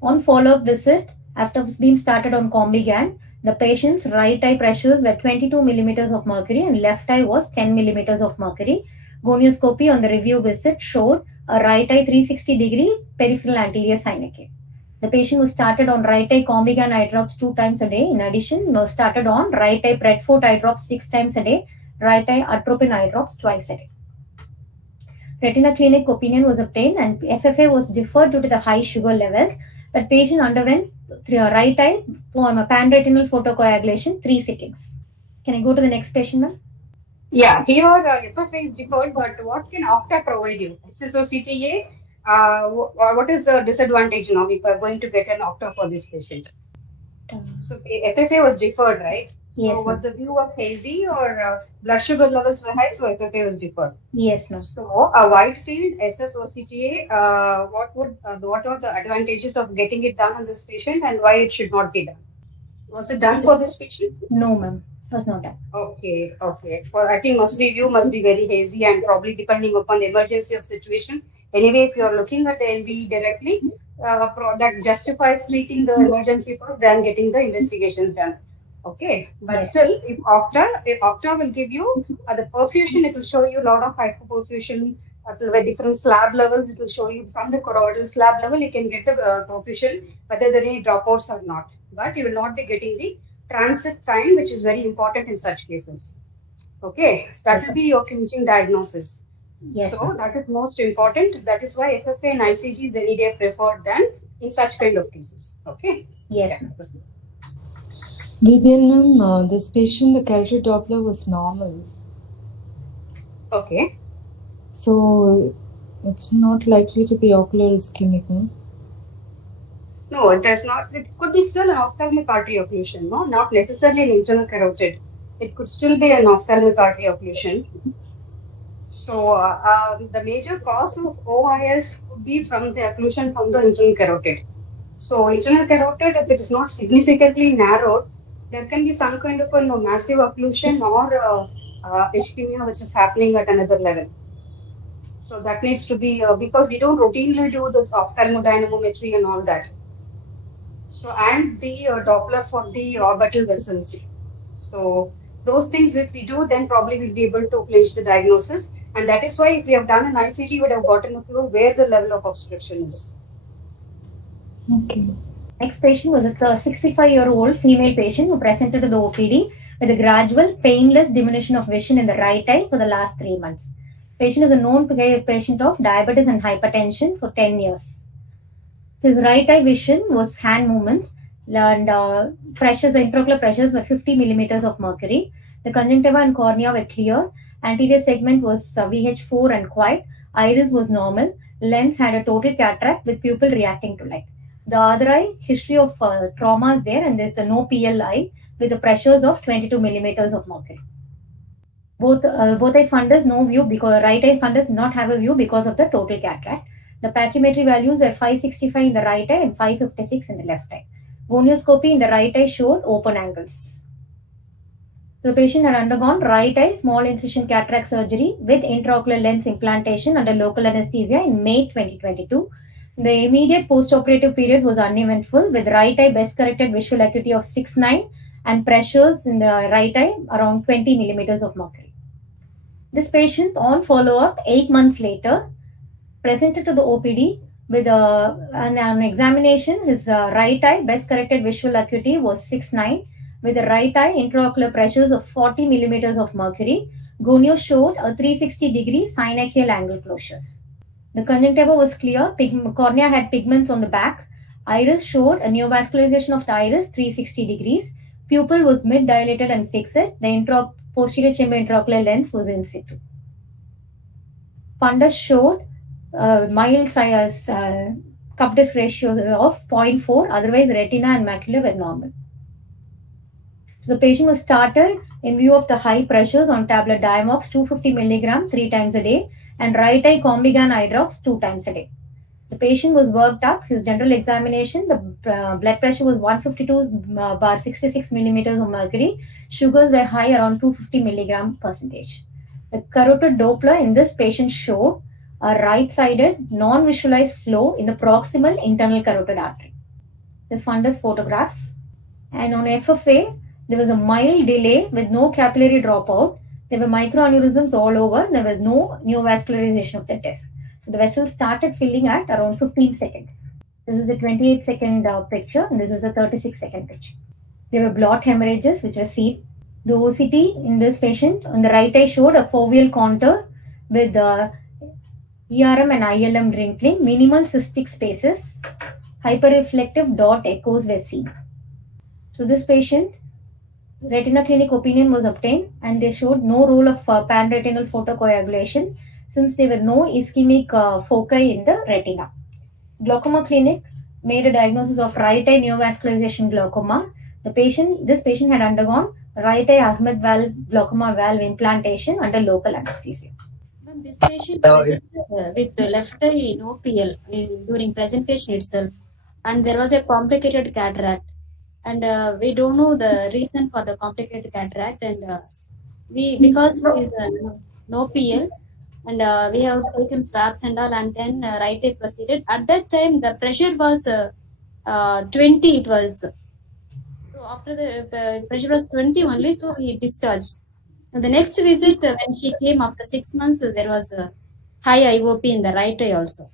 On follow-up visit, after being started on Combigan, the patient's right eye pressures were 22 millimeters of mercury and left eye was 10 millimeters of mercury. Gonioscopy on the review visit showed a right eye 360-degree peripheral anterior synechia. The patient was started on right eye Combigan eye drops 2 times a day. In addition, was started on right eye Predfort eye drops 6 times a day, right eye Atropine eye drops twice a day. Retina clinic opinion was obtained and FFA was deferred due to the high sugar levels. But patient underwent right eye panretinal photocoagulation 3 sittings. Can I go to the next patient, ma'am? Yeah, here FFA is deferred, but what can Octa provide you? SSOCTA, what is the disadvantage now if we are going to get an Octa for this patient? So FFA was deferred, right? So yes, was the view of hazy or blood sugar levels were high, so FFA was deferred? Yes, ma'am. So a wide field SSOCTA, what are the advantages of getting it done on this patient and why it should not be done? Was it done for this patient? No, ma'am. Was not done. Okay. Well, I think view must be very hazy and probably depending upon the emergency of situation. Anyway, if you are looking at the NV directly, that justifies treating the emergency first, then getting the investigations done. Okay, but Yes. still, if Opta will give you the perfusion, it will show you a lot of hypoperfusion with different slab levels. It will show you from the choroidal slab level, you can get the perfusion, whether there are any dropouts or not. But you will not be getting the transit time, which is very important in such cases. Okay, so that Yes, will be your clinching diagnosis. yes, So ma'am. that is most important. That is why FFA and ICG is any day preferred than in such kind of cases. Okay. Yes, Yeah. ma'am. Proceed. Vivian ma'am, this patient, the carotid Doppler was normal. Okay. So it's not likely to be ocular ischemic, no? No, it does not. It could be still an ophthalmic artery occlusion, no, not necessarily an internal carotid. It could still be an ophthalmic artery occlusion. So the major cause of OIS could be from the occlusion from the internal carotid. So internal carotid, if it is not significantly narrowed, there can be some kind of a massive occlusion or ischemia which is happening at another level. So that needs to be because we don't routinely do this ophthalmodynamometry and all that. So and the Doppler for the orbital vessels. So those things if we do, then probably we'll be able to place the diagnosis. And that is why if we have done an ICG, we would have gotten a clue where the level of obstruction is. Okay. Next patient was a 65-year-old female patient who presented to the OPD with a gradual, painless diminution of vision in the right eye for the last 3 months. Patient is a known patient of diabetes and hypertension for 10 years. His right eye vision was hand movements and pressures, intraocular pressures were 50 millimeters of mercury. The conjunctiva and cornea were clear. Anterior segment was VH4 and quiet. Iris was normal. Lens had a total cataract with pupil reacting to light. The other eye, history of trauma is there, and there's a no PL eye with the pressures of 22 millimeters of mercury. Both eye fundus no view because right eye fundus not have a view because of the total cataract. The pachymetry values were 565 in the right eye and 556 in the left eye. Gonioscopy in the right eye showed open angles. The patient had undergone right eye small incision cataract surgery with intraocular lens implantation under local anesthesia in May 2022. The immediate postoperative period was uneventful with right eye best corrected visual acuity of 6.9 and pressures in the right eye around 20 millimeters of mercury. This patient on follow-up 8 months later presented to the OPD with an examination. His right eye best corrected visual acuity was 6.9 with the right eye intraocular pressures of 40 millimeters of mercury. Gonio showed a 360-degree synachial angle closures. The conjunctiva was clear. Cornea had pigments on the back. Iris showed a neovascularization of the iris 360 degrees. Pupil was mid-dilated and fixed. The posterior chamber intraocular lens was in situ. Fundus showed mild cup disc ratio of 0.4. Otherwise, retina and macula were normal. So the patient was started in view of the high pressures on tablet Diamox 250 milligram 3 times a day and right eye Combigan eye drops 2 times a day. The patient was worked up. His general examination, the blood pressure was 152/66 millimeters of mercury. Sugars were high around 250 milligram percentage. The carotid Doppler in this patient showed a right-sided non-visualized flow in the proximal internal carotid artery. This fundus photographs. And on FFA, there was a mild delay with no capillary dropout. There were microaneurysms all over. There was no neovascularization of the disc. So the vessel started filling at around 15 seconds. This is the 28-second picture, and this is the 36-second picture. There were blot hemorrhages which were seen. The OCT in this patient on the right eye showed a foveal contour with ERM and ILM wrinkling, minimal cystic spaces, hyperreflective dot echoes were seen. So this patient, retina clinic opinion was obtained and they showed no role of panretinal photocoagulation since there were no ischemic foci in the retina. Glaucoma clinic made a diagnosis of right eye neovascularization glaucoma. This patient had undergone right eye Ahmed valve glaucoma valve implantation under local anesthesia. When this patient presented with the left eye no PL during presentation itself, and there was a complicated cataract, and we don't know the reason for the complicated cataract, and because it is no PL, and we have taken swabs and all, and then right eye proceeded. At that time, the pressure was 20. It was so after the pressure was 20 only, so he discharged. And the next visit, when she came after 6 months, there was a high IOP in the right eye also.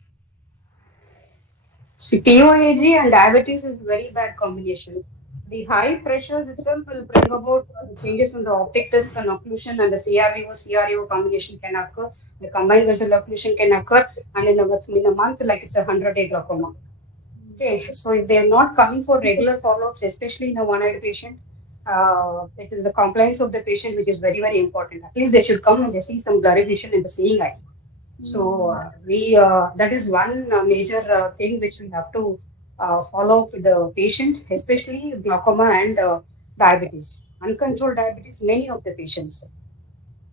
So TOAG and diabetes is very bad combination. The high pressures itself will bring about changes in the optic disc and occlusion, and the CRVO combination can occur. The combined vessel occlusion can occur, and in a month, like it's a 100-day glaucoma. Okay, so if they are not coming for regular follow-ups, especially in a one-eyed patient, it is the compliance of the patient which is very, very important. At least they should come and they see some blurry vision in the seeing eye. So that is one major thing which we have to follow up with the patient, especially glaucoma and diabetes, uncontrolled diabetes, many of the patients.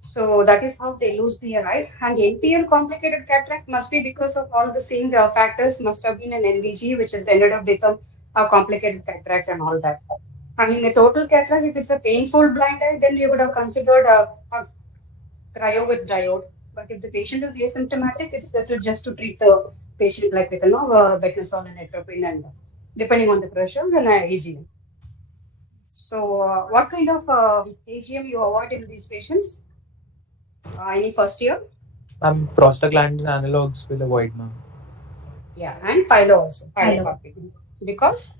So that is how they lose the eye. And NPL complicated cataract must be because of all the same factors. Must have been an NVG, which has ended up become a complicated cataract and all that. I mean, a total cataract, if it's a painful blind eye, then you would have considered a cryo with diode. But if the patient is asymptomatic, it's better just to treat the patient like with betazole and atropine, and depending on the pressures and AGM. So, what kind of AGM you avoid in these patients? Any first year? Prostaglandin analogs will avoid, ma'am. Yeah, and pylo also. Because?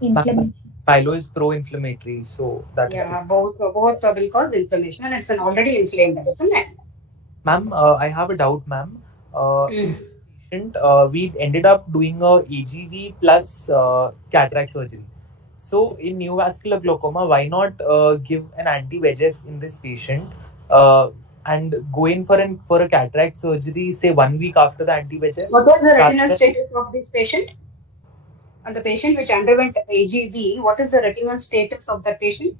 Inflammation. Pylo is pro-inflammatory, so that is both will cause inflammation, and it's an already inflamed, isn't it? Ma'am, I have a doubt, ma'am. In this patient, we ended up doing a AGV plus cataract surgery. So in neovascular glaucoma, why not give an anti-VEGF in this patient and go in for a cataract surgery, say 1 week after the anti-VEGF? What was the retinal status of this patient? And the patient which underwent AGV, what is the retinal status of that patient?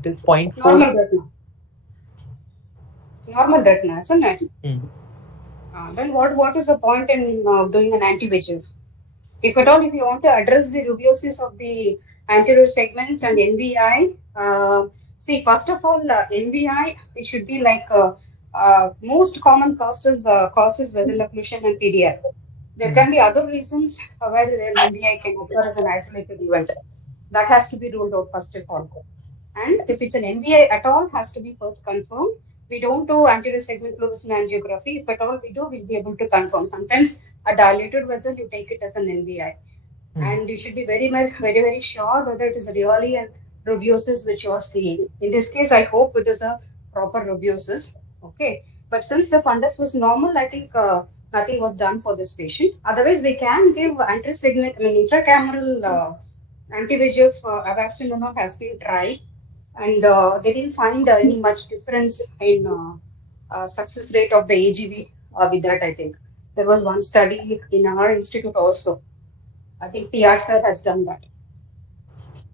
It is 0.4. Normal retina. Normal retina, isn't it? Then what is the point in doing an anti-VEGF? If at all, if you want to address the rubiosis of the anterior segment and NVI, see, first of all, NVI, it should be like most common causes vessel occlusion and PDR. There can be other reasons where the NVI can occur as an isolated event. That has to be ruled out first of all. And if it's an NVI at all, has to be first confirmed. We don't do anterior segment fluorescein angiography. If at all we do, we'll be able to confirm. Sometimes a dilated vessel, you take it as an NVI. And you should be very, very sure whether it is really a rubiosis which you are seeing. In this case, I hope it is a proper rubiosis. Okay. But since the fundus was normal, I think nothing was done for this patient. Otherwise, we can give intracameral anti-VEGF avastin has been tried. And they didn't find any much difference in success rate of the AGV with that, I think. There was one study in our institute also. I think PR sir has done that.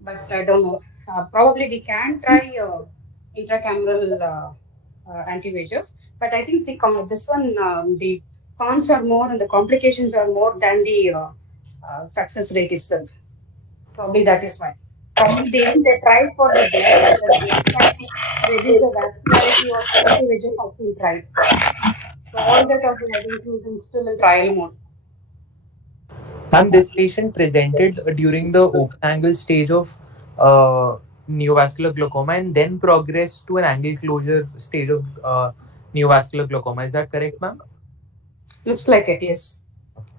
But I don't know. Probably we can try intracameral anti-VEGF. But I think this one, the cons are more and the complications are more than the success rate itself. Probably that is why. Probably they tried for the blood, but they tried to reduce the vascularity of anti-VEGF has been tried. So all that of the inclusion still in trial mode. Ma'am, this patient presented during the open angle stage of neovascular glaucoma and then progressed to an angle closure stage of neovascular glaucoma. Is that correct, ma'am? Looks like it, yes. Okay.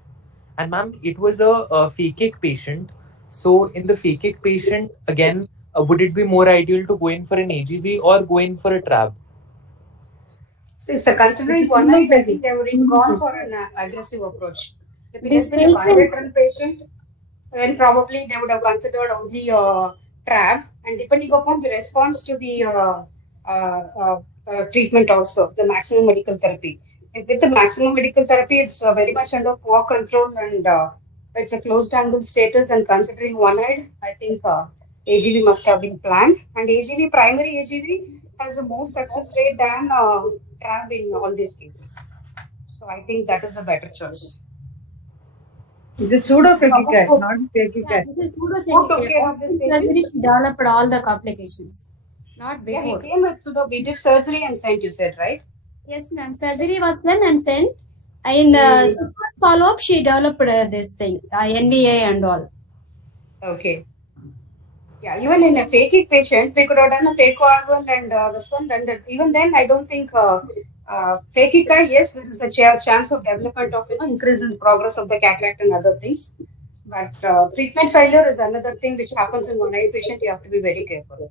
And ma'am, it was a phakic patient. So in the phakic patient, again, would it be more ideal to go in for an AGV or go in for a TRAB? Since considering one night, I think they would have gone for an aggressive approach. If it has been a bilateral patient, then probably they would have considered only TRAB, and depending upon the response to the treatment also, the maximum medical therapy. If with the maximum medical therapy, it's very much under poor control and it's a closed angle status, and considering one-eyed, I think AGV must have been planned. And AGV, primary AGV, has the more success rate than TRAB in all these cases. So I think that is a better choice. This is pseudo-phakic cat, not phakic cat. This is pseudo-phakic cat. This surgery, she developed all the complications. Not before. Yeah, he came with we did surgery and sent, you said, right? Yes, ma'am. Surgery was done and sent. In follow-up, she developed this thing, NVA and all. Okay. Yeah, even in a fatigue patient, we could have done a fake coagulant and this one. And even then, I don't think fatigue guy. Yes, there is a chance of development of increase in progress of the cataract and other things. But treatment failure is another thing which happens in one eye patient. You have to be very careful.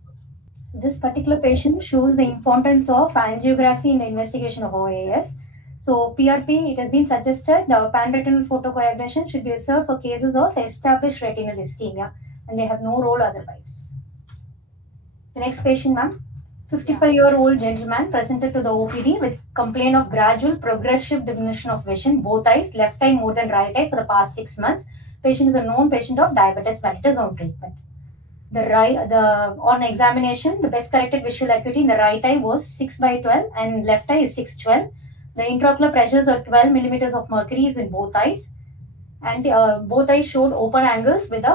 This particular patient shows the importance of angiography in the investigation of OAS. So PRP, it has been suggested panretinal photocoagulation should be reserved for cases of established retinal ischemia, and they have no role otherwise. The next patient, ma'am. 55-year-old gentleman presented to the OPD with complaint of gradual progressive diminution of vision, both eyes, left eye more than right eye for the past 6 months. Patient is a known patient of diabetes mellitus on treatment. On examination, the best corrected visual acuity in the right eye was 6/12 and left eye is 6/12. The intraocular pressures are 12 millimeters of mercury is in both eyes, and both eyes showed open angles with a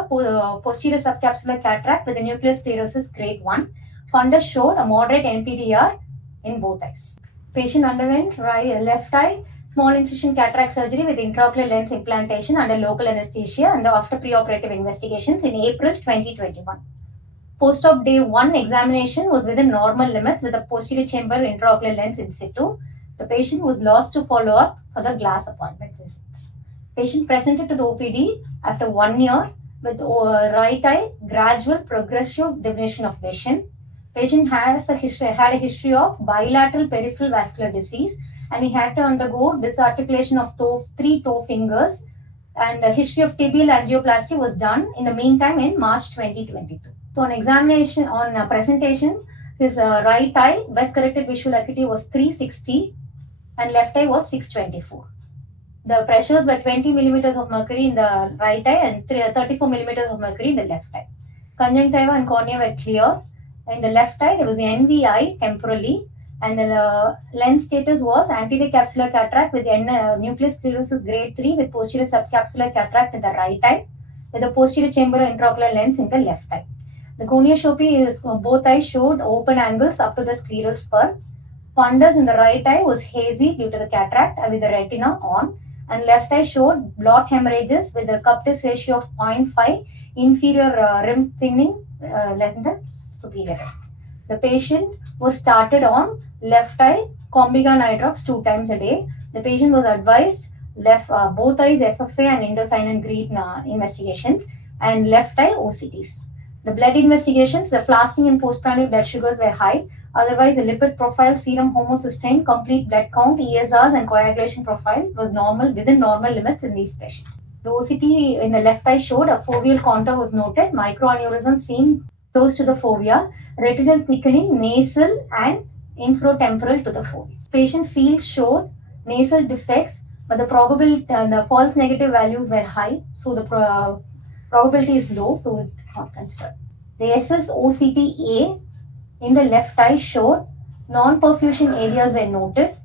posterior subcapsular cataract with a nucleus sclerosis grade 1. Fundus showed a moderate NPDR in both eyes. Patient underwent left eye small incision cataract surgery with intraocular lens implantation under local anesthesia and after preoperative investigations in April 2021. Post-op day 1 examination was within normal limits with a posterior chamber intraocular lens in situ. The patient was lost to follow-up for the glass appointment visits. Patient presented to the OPD after 1 year with right eye gradual progressive diminution of vision. Patient had a history of bilateral peripheral vascular disease, and he had to undergo disarticulation of 3 toe fingers, and a history of tibial angioplasty was done in the meantime in March 2022. So on examination, on presentation, his right eye best corrected visual acuity was 360 and left eye was 624. The pressures were 20 millimeters of mercury in the right eye and 34 millimeters of mercury in the left eye. Conjunctiva and cornea were clear. In the left eye, there was NVI temporally, and the lens status was anterior capsular cataract with nucleus sclerosis grade 3 with posterior subcapsular cataract in the right eye, with a posterior chamber intraocular lens in the left eye. The gonioscopy is both eyes showed open angles up to the scleral spur. Fundus in the right eye was hazy due to the cataract with the retina on, and left eye showed blot hemorrhages with a cup-test ratio of 0.5, inferior rim thinning less than the superior. The patient was started on left eye Combigan eye drops 2 times a day. The patient was advised both eyes FFA and indocyanine green investigations, and left eye OCTs. The blood investigations, the fasting and postprandial blood sugars were high. Otherwise, the lipid profile, serum homocysteine, complete blood count, ESRs, and coagulation profile was normal within normal limits in these patients. The OCT in the left eye showed a foveal contour was noted, microaneurysm seen close to the fovea, retinal thickening, nasal and infratemporal to the fovea. Patient fields showed nasal defects, but the false negative values were high, so the probability is low, so it's not considered. The SSOCT-A in the left eye showed non-perfusion areas were noted,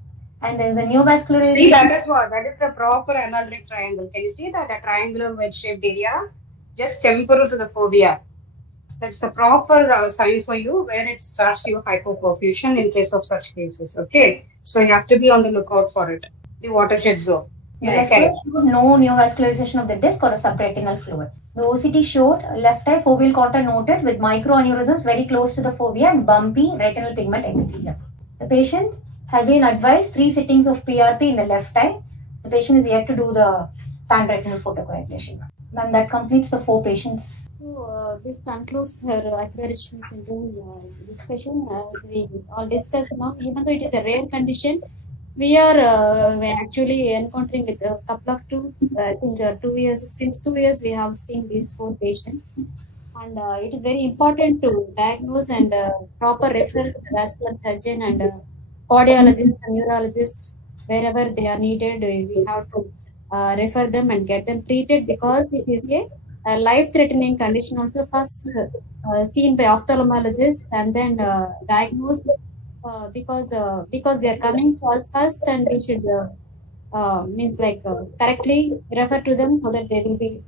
and there is a neovascularization. See, that is what? That is the proper analytic triangle. Can you see that? A triangular wedge-shaped area just temporal to the fovea. That's the proper sign for you where it starts your hypoperfusion in case of such cases. Okay, so you have to be on the lookout for it. The watershed zone. Yeah, showed no neovascularization of the disc or a subretinal fluid. The OCT showed left eye foveal contour noted with microaneurysms very close to the fovea and bumpy retinal pigment epithelium. The patient had been advised 3 sittings of PRP in the left eye. The patient is yet to do the panretinal photocoagulation. Ma'am, that completes the 4 patients. So this concludes her ocular ischemic syndrome discussion. As we all discussed now, even though it is a rare condition, we are actually encountering with a couple of 2 years. Since 2 years, we have seen these 4 patients, and it is very important to diagnose and proper referral to the vascular surgeon and cardiologist and neurologist wherever they are needed. We have to refer them and get them treated because it is a life-threatening condition. Also, first seen by ophthalmologists and then diagnosed. Because they are coming to us first, and we should correctly refer to them so that they will be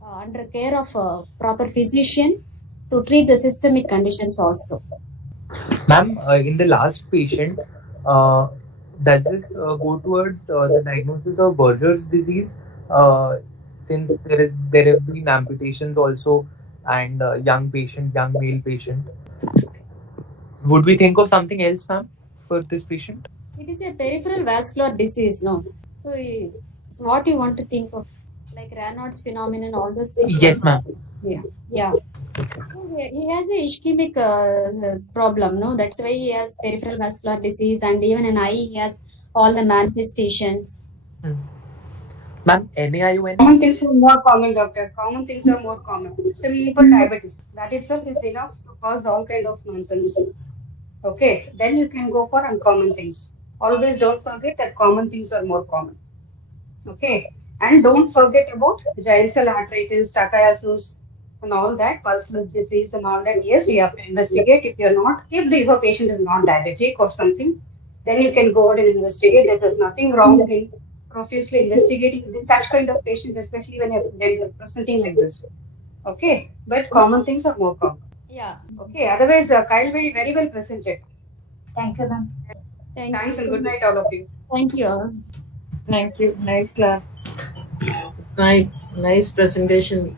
under care of a proper physician to treat the systemic conditions also. Ma'am, in the last patient, does this go towards the diagnosis of Berger's disease? Since there have been amputations also and young patient, young male patient. Would we think of something else, ma'am, for this patient? It is a peripheral vascular disease, no? So, so what you want to think of, like Raynaud's phenomenon, all those things. Yes, ma'am. Yeah, yeah. He has a ischemic problem, no? That's why he has peripheral vascular disease, and even in eye, he has all the manifestations. Ma'am, NAIUN? Common things are more common, doctor. Common things are more common. Simple diabetes. That itself is enough to cause all kind of nonsense. Okay, then you can go for uncommon things. Always don't forget that common things are more common. Okay, and don't forget about giant cell arteritis, Takayasus, and all that, pulseless disease and all that. Yes, you have to investigate. If you're not, if the patient is not diabetic or something, then you can go ahead and investigate. There's nothing wrong in profusely investigating this such kind of patient, especially when you're presenting like this. Okay, but common things are more common. Yeah. Okay, otherwise, Kyle very well presented. Thank you, ma'am. Thanks and good night, all of you. Thank you all. Thank you. Nice class. Nice presentation.